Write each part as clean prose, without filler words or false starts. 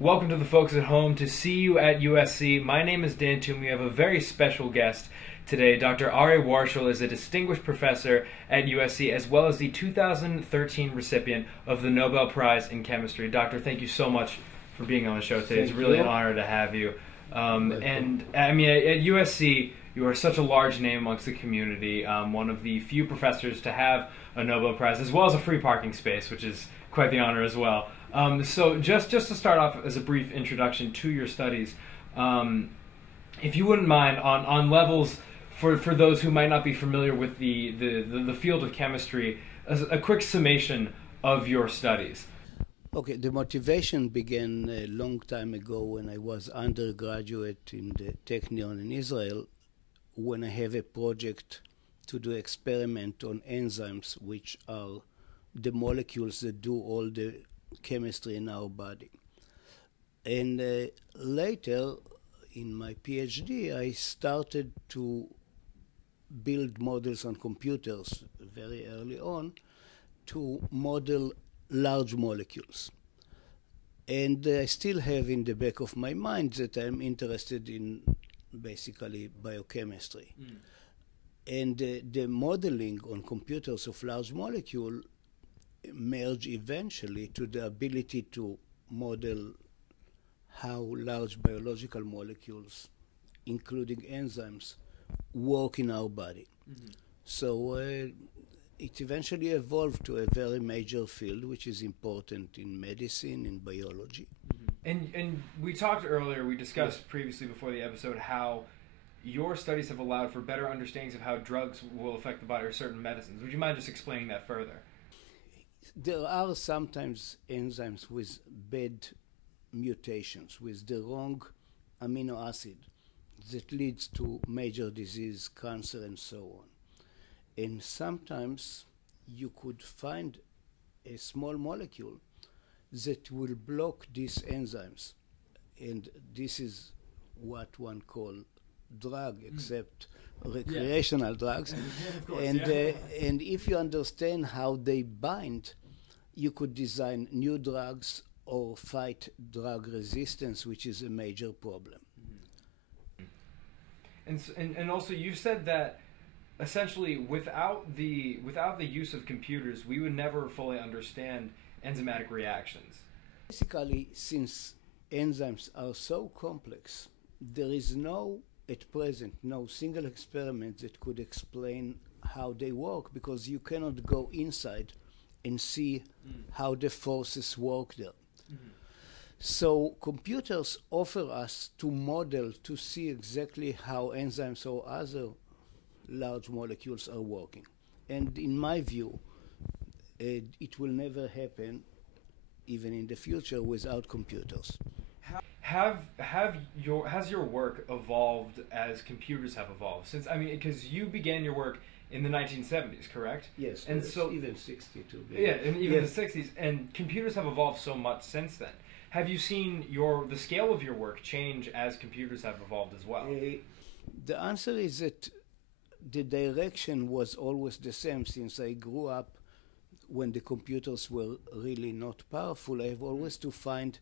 Welcome to the folks at home to see you at USC. My name is Dan Toomey. We have a very special guest today. Dr. Ariel Wershel is a distinguished professor at USC as well as the 2013 recipient of the Nobel Prize in Chemistry. Doctor, thank you so much for being on the show today. It's really an honor to have you. And I mean, at USC, you are such a large name amongst the community, one of the few professors to have a Nobel Prize, as well as a free parking space, which is quite the honor as well. So just to start off as a brief introduction to your studies, if you wouldn't mind, on levels, for those who might not be familiar with the field of chemistry, a quick summation of your studies. Okay, the motivation began a long time ago when I was undergraduate in the Technion in Israel, when I have a project to do experiment on enzymes, which are the molecules that do all the chemistry in our body. And later, in my PhD, I started to build models on computers very early on to model large molecules. And I still have in the back of my mind that I'm interested in basically biochemistry. And the modeling on computers of large molecule merge eventually to the ability to model how large biological molecules, including enzymes, work in our body. So it eventually evolved to a very major field, which is important in medicine, in biology. And we talked earlier, we discussed previously before the episode how your studies have allowed for better understandings of how drugs will affect the body or certain medicines. Would you mind just explaining that further? There are sometimes enzymes with bad mutations, with the wrong amino acid that leads to major disease, cancer, and so on. And sometimes you could find a small molecule that will block these enzymes. And this is what one calls drug, except recreational drugs. Course, and if you understand how they bind, you could design new drugs or fight drug resistance, which is a major problem. And also, you said that essentially without the use of computers, we would never fully understand enzymatic reactions. Basically, since enzymes are so complex, there is at present, no single experiment that could explain how they work, because you cannot go inside and see how the forces work there. So computers offer us to model, to see exactly how enzymes or other large molecules are working. And in my view, it will never happen, even in the future, without computers. Has your work evolved as computers have evolved? Since, I mean, because you began your work in the 1970s, correct? Yes, and so even 62. Yeah, and even the 60s, and computers have evolved so much since then. Have you seen the scale of your work change as computers have evolved as well? The answer is that the direction was always the same. Since I grew up when the computers were really not powerful, I have always to find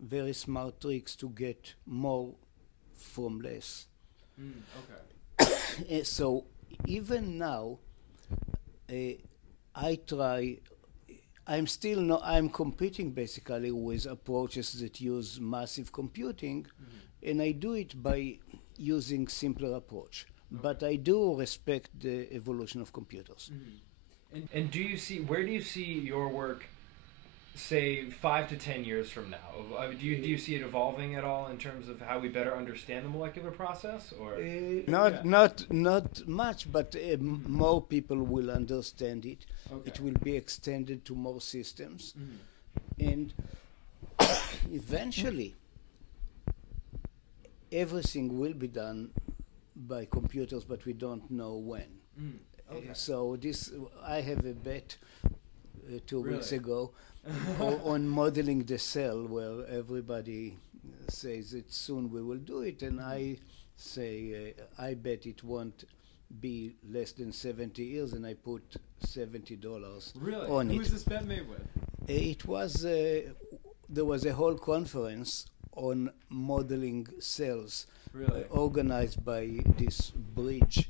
very smart tricks to get more from less. Okay. So even now, I'm competing basically with approaches that use massive computing, and I do it by using simpler approach. But I do respect the evolution of computers. And where do you see your work, say, 5 to 10 years from now? Do you see it evolving at all in terms of how we better understand the molecular process? Or not much, but more people will understand it. Okay. It will be extended to more systems, and eventually everything will be done by computers, but we don't know when. Okay. So I have a bet 2 weeks Really? ago on modeling the cell, where everybody says that soon we will do it, and I say I bet it won't be less than 70 years, and I put $70 Really? on Who it. was this bet made with? It was there was a whole conference on modeling cells, Really? organized by this bridge,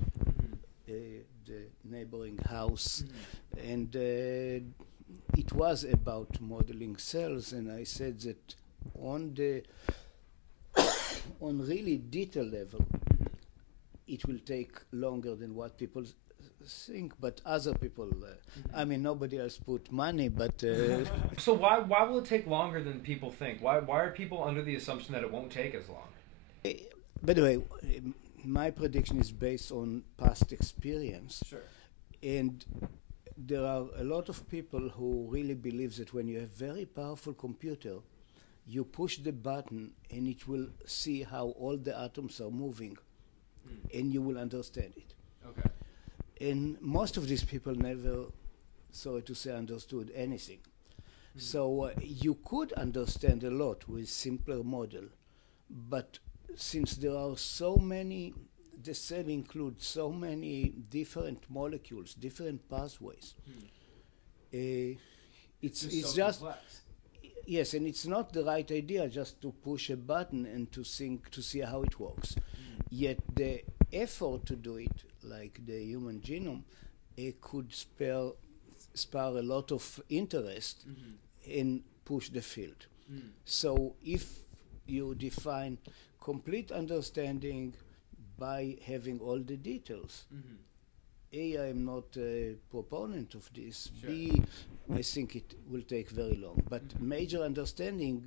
the neighboring house, and it was about modeling cells. And I said that on the on really detail level, it will take longer than what people think, but other people, I mean, nobody else put money, but... So why will it take longer than people think? Why are people under the assumption that it won't take as long? By the way, my prediction is based on past experience. Sure. And there are a lot of people who really believe that when you have a very powerful computer, you push the button and it will see how all the atoms are moving, and you will understand it. Okay. And most of these people never, sorry to say, understood anything. So you could understand a lot with simpler model, but since there are so many, the cell includes so many different molecules, different pathways. It's so just complex. Yes, and it's not the right idea just to push a button and to think to see how it works. Yet the effort to do it, like the human genome, could spare a lot of interest and push the field. So if you define complete understanding by having all the details, A, I am not a proponent of this. Sure. B, I think it will take very long. But major understanding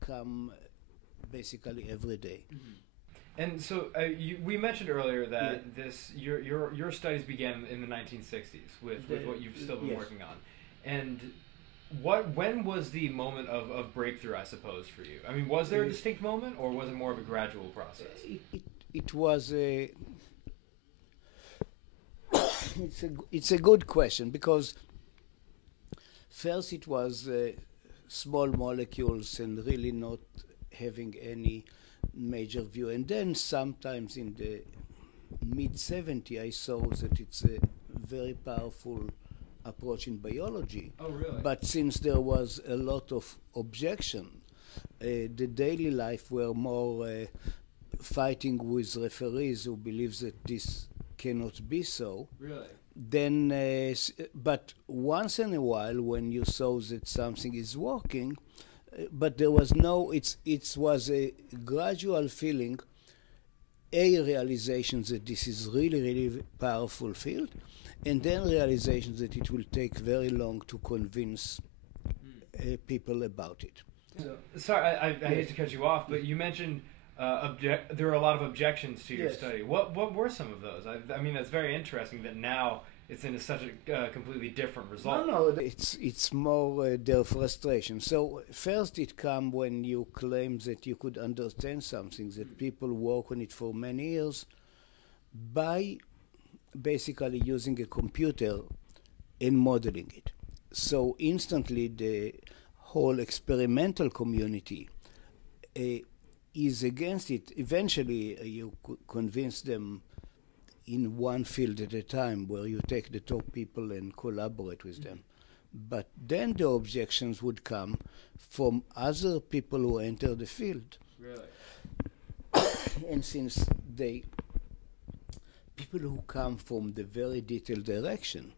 come basically every day. And so we mentioned earlier that your studies began in the 1960s with what you've still been working on. And when was the moment of breakthrough, I suppose, for you? I mean, was there a distinct moment, or was it more of a gradual process? It was a... it's a good question, because first it was small molecules and really not having any major view. And then sometimes in the mid-70s I saw that it's a very powerful approach in biology. Oh, really? But since there was a lot of objection, the daily life were more fighting with referees who believe that this cannot be so. Really? Then, but once in a while, when you saw that something is working, but there was no, it was a gradual feeling, a realization that this is really, really powerful field, and then realization that it will take very long to convince people about it. So, sorry, I hate to cut you off, but you mentioned there were a lot of objections to your study. What were some of those? I mean, that's very interesting that now it's in such a completely different result. No, it's more their frustration. So first it comes when you claim that you could understand something, that people work on it for many years by basically using a computer and modeling it. So instantly the whole experimental community is against it. Eventually you convince them in one field at a time, where you take the top people and collaborate with them. But then the objections would come from other people who enter the field. Really? And since people who come from the very detailed direction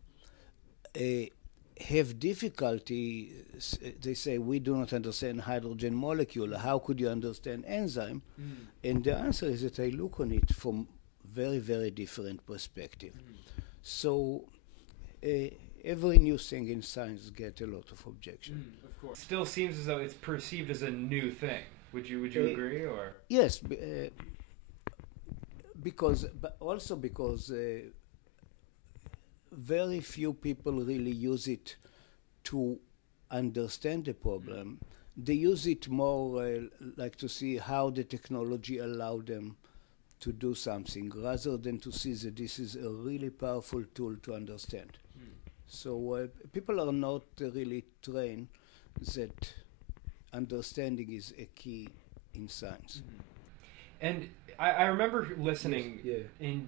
have difficulty, they say, we do not understand hydrogen molecule, how could you understand enzyme? And the answer is that I look on it from very, very different perspective. So every new thing in science gets a lot of objection. Of course. Still seems as though it's perceived as a new thing. Would you agree, or? Yes, but also because very few people really use it to understand the problem. They use it more like to see how the technology allowed them to do something, rather than to see that this is a really powerful tool to understand. So people are not really trained that understanding is a key in science. And I remember listening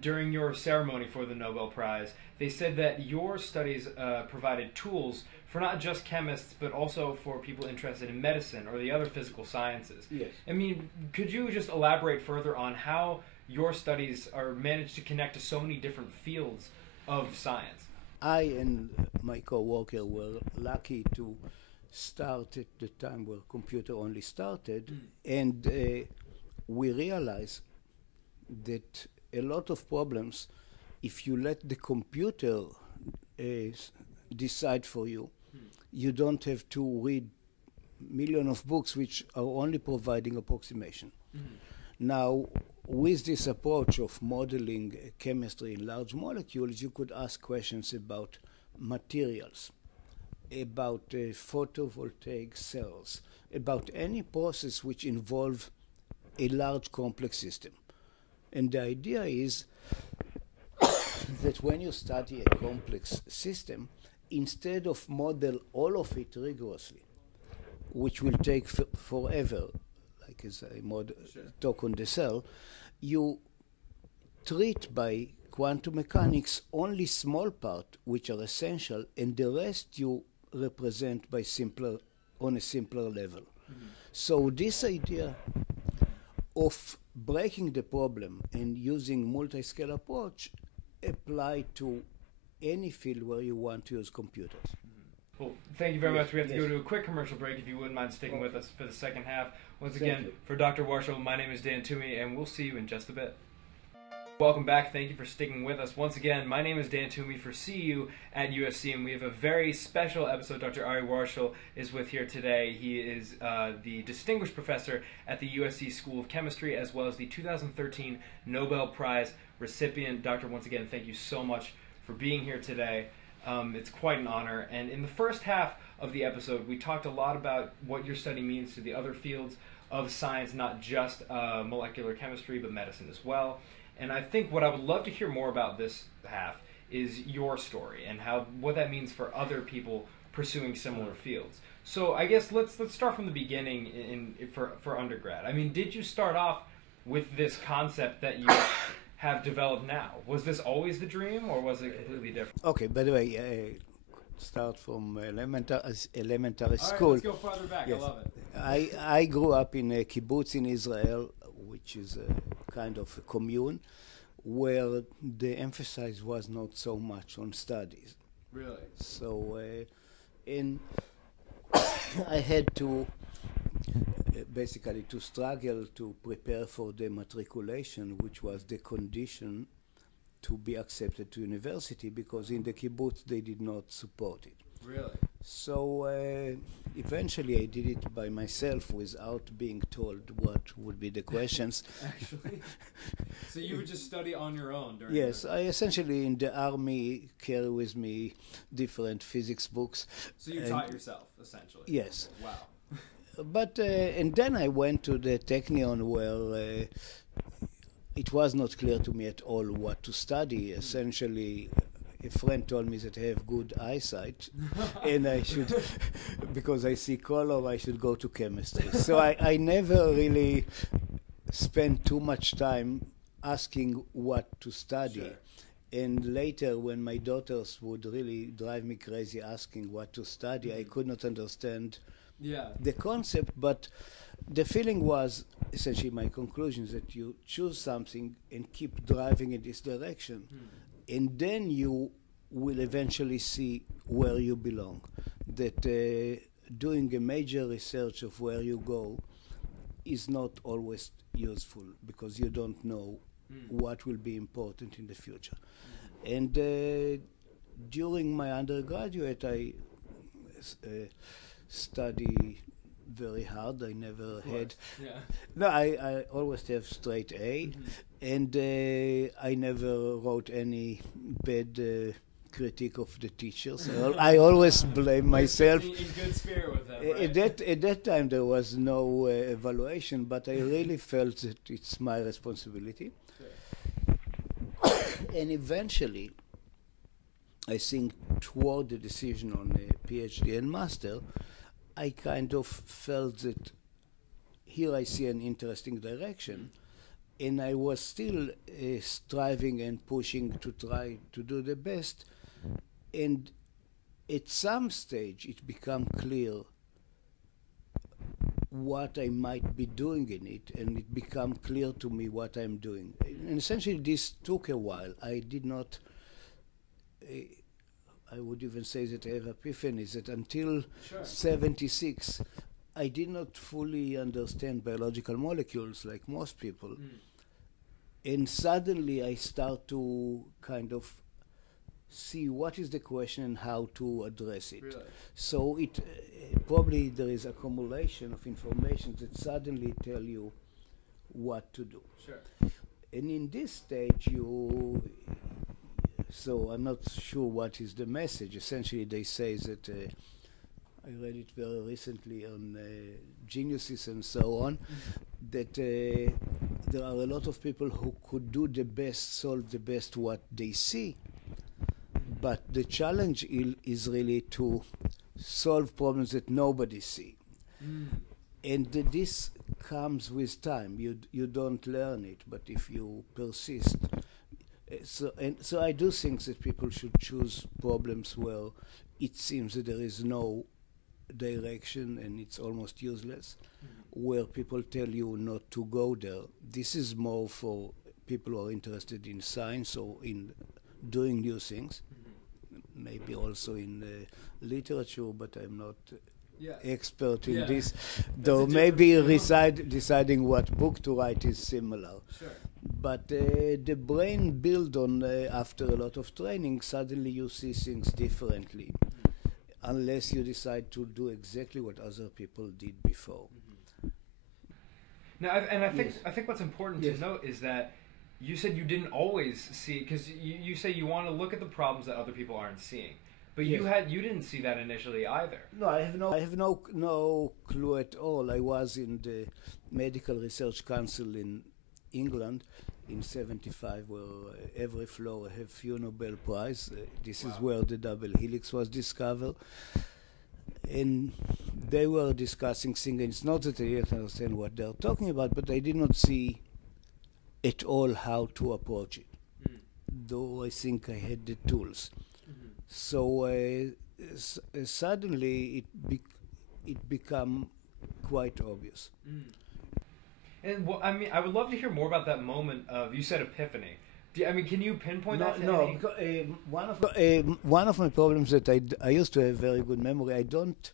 during your ceremony for the Nobel Prize. They said that your studies provided tools for not just chemists, but also for people interested in medicine or the other physical sciences. Yes. I mean, could you just elaborate further on how your studies are managed to connect to so many different fields of science? I and my co-worker were lucky to start at the time where computer only started, and we realized that a lot of problems, if you let the computer decide for you, you don't have to read millions of books which are only providing approximation. Now, with this approach of modeling chemistry in large molecules, you could ask questions about materials, about photovoltaic cells, about any process which involves a large complex system. And the idea is that when you study a complex system, instead of model all of it rigorously, which will take forever, like as I talk on the cell, you treat by quantum mechanics only small part which are essential, and the rest you represent by on a simpler level. So this idea of breaking the problem and using multiscale approach apply to any field where you want to use computers. Well, thank you very much. We have to go to a quick commercial break if you wouldn't mind sticking with us for the second half. Once again, for Dr. Wershel, my name is Dan Toomey, and we'll see you in just a bit. Welcome back. Thank you for sticking with us. Once again, my name is Dan Toomey for CU at USC, and we have a very special episode. Dr. Ariel Wershel is with here today. He is the distinguished professor at the USC School of Chemistry, as well as the 2013 Nobel Prize recipient. Doctor, once again, thank you so much for being here today. It's quite an honor. And in the first half of the episode, we talked a lot about what your study means to the other fields of science, not just molecular chemistry, but medicine as well. And I think what I would love to hear more about this half is your story and what that means for other people pursuing similar fields. So I guess let's start from the beginning for undergrad. I mean, did you start off with this concept that you have developed now? Was this always the dream, or was it completely different? Okay, by the way, start from elementary school. All right, let's go farther back. Yes. I love it. I grew up in a kibbutz in Israel, which is a kind of a commune, where the emphasis was not so much on studies. Really? So I had to basically to struggle to prepare for the matriculation, which was the condition to be accepted to university, because in the kibbutz they did not support it. Really? So eventually I did it by myself without being told what would be the questions. Actually? So you would just study on your own during Yes, I essentially in the army carry with me different physics books. So you taught yourself, essentially? Yes. Wow. But and then I went to the Technion, where it was not clear to me at all what to study. Essentially, a friend told me that I have good eyesight, and I should, because I see color, I should go to chemistry. So I never really spent too much time asking what to study. Sure. And later, when my daughters would really drive me crazy asking what to study, I could not understand the concept, but the feeling was, essentially my conclusion is that you choose something and keep driving in this direction, and then you will eventually see where you belong. That doing a major research of where you go is not always useful, because you don't know what will be important in the future. And during my undergraduate, I study very hard. I never had. Yeah. No, I always have straight A, and I never wrote any bad critique of the teachers. I always blame myself. In good spirit with them, right? At that time, there was no evaluation, but I really felt that it's my responsibility. Sure. And eventually, I think toward the decision on a PhD and master, I kind of felt that here I see an interesting direction, and I was still striving and pushing to try to do the best. And at some stage it became clear what I might be doing in it, and it became clear to me what I'm doing. And essentially this took a while. I did not, I would even say that I have epiphanies, that until 76, I did not fully understand biological molecules like most people. And suddenly I start to kind of see what is the question and how to address it. Really? So it probably there is accumulation of information that suddenly tell you what to do. Sure. And in this stage so I'm not sure what is the message. Essentially they say that, I read it very recently on geniuses and so on, that there are a lot of people who could do the best, solve the best what they see, but the challenge is really to solve problems that nobody see. And this comes with time. You don't learn it, but if you persist. So I do think that people should choose problems where it seems that there is no direction and it's almost useless, where people tell you not to go there. This is more for people who are interested in science or in doing new things, maybe also in literature, but I'm not expert in this, though maybe deciding what book to write is similar. Sure. But the brain build on, after a lot of training, suddenly you see things differently, unless you decide to do exactly what other people did before. Now, I think what's important to note is that you said you didn't always see, because you say you want to look at the problems that other people aren't seeing, but you didn't see that initially either. No, I have no clue at all. I was in the Medical Research Council in England in '75, where every floor have few Nobel Prize. This is where the double helix was discovered, and they were discussing things. It's not that I didn't understand what they're talking about, but I did not see at all how to approach it, though I think I had the tools. So suddenly it became quite obvious. And I mean, I would love to hear more about that moment of, you said epiphany. Can you pinpoint that? One of my problems that I used to have very good memory. I don't.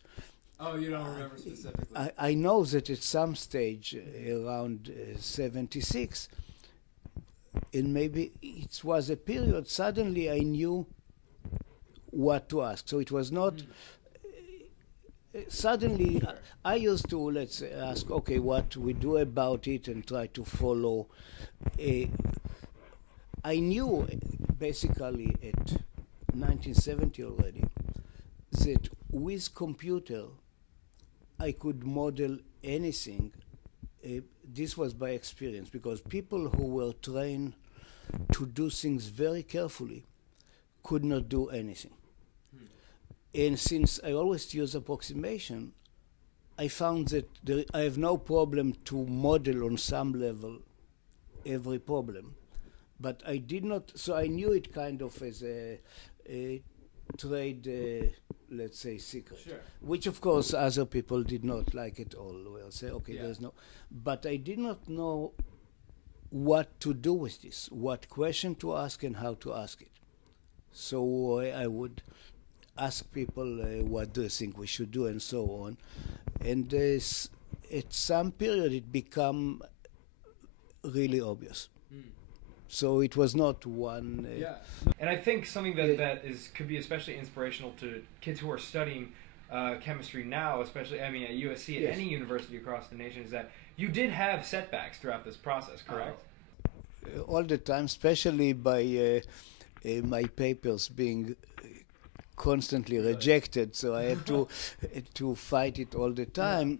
Oh, you don't remember specifically? I know that at some stage around 76, and maybe it was a period, suddenly I knew what to ask. So it was not... Suddenly, I used to, let's say, ask, okay, what we do about it and try to follow. I knew basically at 1970 already that with computer I could model anything. This was by experience, because people who were trained to do things very carefully could not do anything. And since I always use approximation, I found that I have no problem to model on some level every problem. But I did not, so I knew it kind of as a trade, let's say, secret. Sure. Which, of course, other people did not like at all. Well, say, okay, there's no... But I did not know what to do with this, what question to ask and how to ask it. So I would ask people what do you think we should do and so on. And at some period it became really obvious. So it was not one... And I think something that could be especially inspirational to kids who are studying chemistry now, especially, at USC, at any university across the nation, is that you did have setbacks throughout this process, correct? All the time, especially by my papers being constantly rejected, so I have to fight it all the time.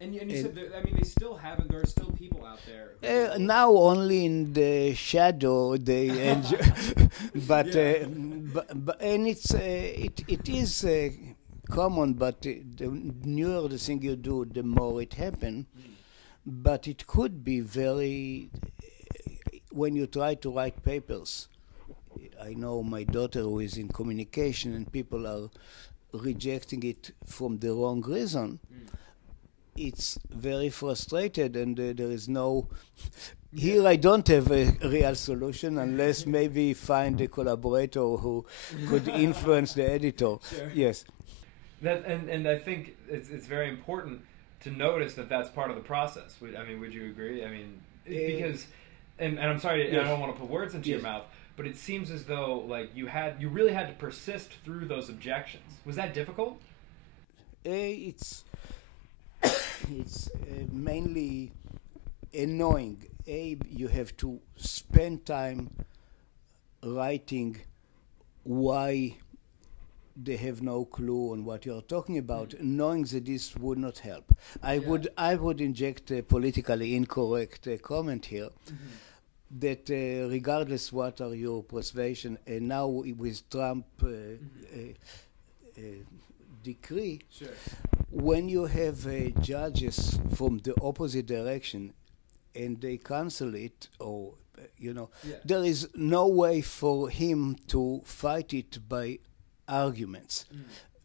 And you said that, they still haven't. There are still people out there. Now only in the shadow they enjoy, but and it is common. But the newer the thing you do, the more it happens. But it could be very when you try to write papers. I know my daughter who is in communication, and people are rejecting it from the wrong reason, it's very frustrated, and there is no. Here I don't have a real solution unless maybe find a collaborator who could influence the editor. Sure. Yes. And I think it's very important to notice that that's part of the process. Would you agree? Because, and I'm sorry, yes. I don't want to put words into your mouth, but it seems as though like you really had to persist through those objections. Was that difficult? It's mainly annoying. You have to spend time writing why they have no clue on what you're talking about, knowing that this would not help. I would inject a politically incorrect comment here, that regardless what are your persuasion, and now with Trump decree, sure. When you have judges from the opposite direction and they cancel it, or there is no way for him to fight it by arguments,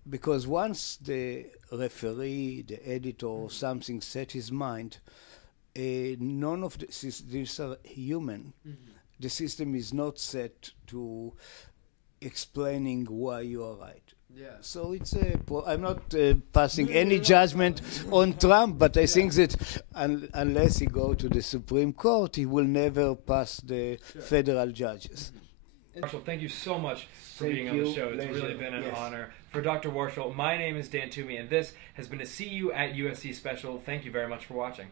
because once the referee, the editor, or something set his mind, none of these are human. The system is not set to explaining why you are right. Yeah. So it's I'm not passing any judgment on Trump, but I think that unless he go to the Supreme Court, he will never pass the federal judges. Wershel, thank you so much for being on the show. It's really been an honor. For Dr. Wershel, my name is Dan Toomey, and this has been a See You at USC special. Thank you very much for watching.